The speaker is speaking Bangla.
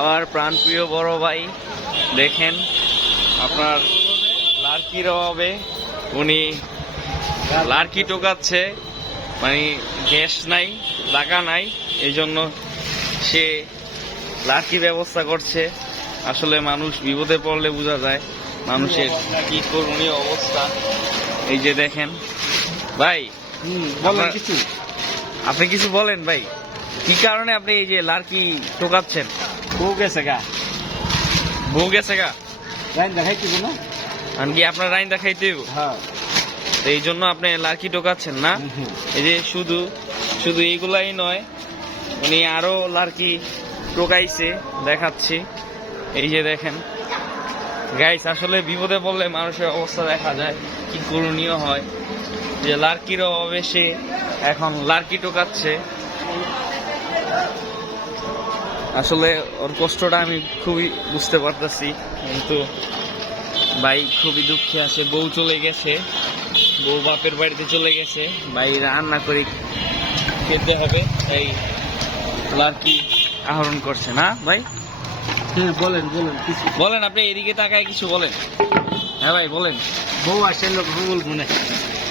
আমার প্রাণপ্রিয় বড় ভাই দেখেন আপনার লার্কির অভাবে উনি লার্কি টোকাচ্ছে, মানে গ্যাস নাই, টাকা নাই, এই জন্য সে লার্কি ব্যবস্থা করছে। আসলে মানুষ বিপদে পড়লে বোঝা যায় মানুষের কি করণীয় অবস্থা। এই যে দেখেন ভাই, কিছু আপনি কিছু বলেন ভাই, কি কারণে আপনি এই যে লার্কি টোকাচ্ছেন? বউ গেছে গা, বউ গেছে গা, লাইন দেখাইতে না। কি আপনার রাইন দেখাইতে হইব? হ্যাঁ, তো এই জন্য আপনি লার্কি টোকাচ্ছেন না? এই যে শুধু শুধু এইগুলাই নয়, উনি আরো লার্কি টোকাইছে, দেখাচ্ছি। এই যে দেখেন গাইস, আসলে বিপদে পড়লে মানুষের অবস্থা দেখা যায়, কি করণীয় হয়। যে লার্কির অভাবে সে এখন লার্কি টোকাচ্ছে। আসলে ওর কষ্টটা আমি খুবই বুঝতে পারতেছি, কিন্তু ভাই খুবই দুঃখে আছে। বউ চলে গেছে, বউ বাপের বাড়িতে চলে গেছে, ভাই রান্না করে খেতে হবে, তাই লার্কি আহরণ করছে না ভাই? হ্যাঁ বলেন বলেন কিছু বলেন, আপনি এদিকে তাকায় কিছু বলেন। হ্যাঁ ভাই বলেন। বউ আসে লোক বলবো না।